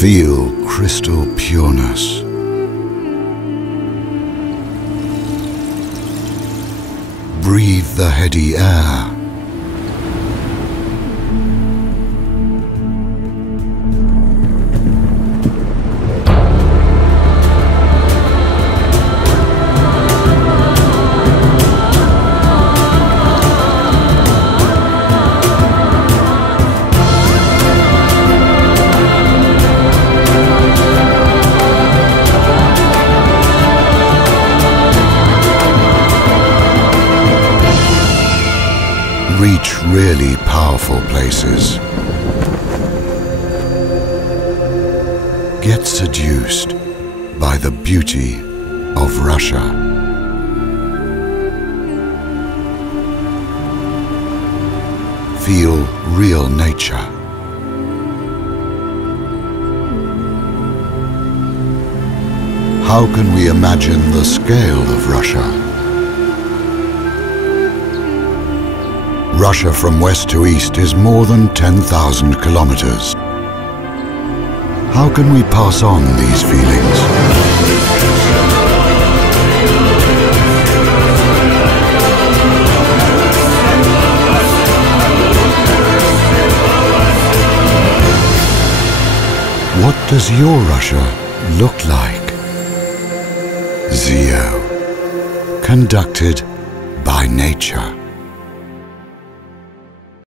Feel crystal pureness. Breathe the heady air. Reach really powerful places. Get seduced by the beauty of Russia. Feel real nature. How can we imagine the scale of Russia? Russia from west to east is more than 10,000 kilometers. How can we pass on these feelings? What does your Russia look like? ZEO, conducted by nature.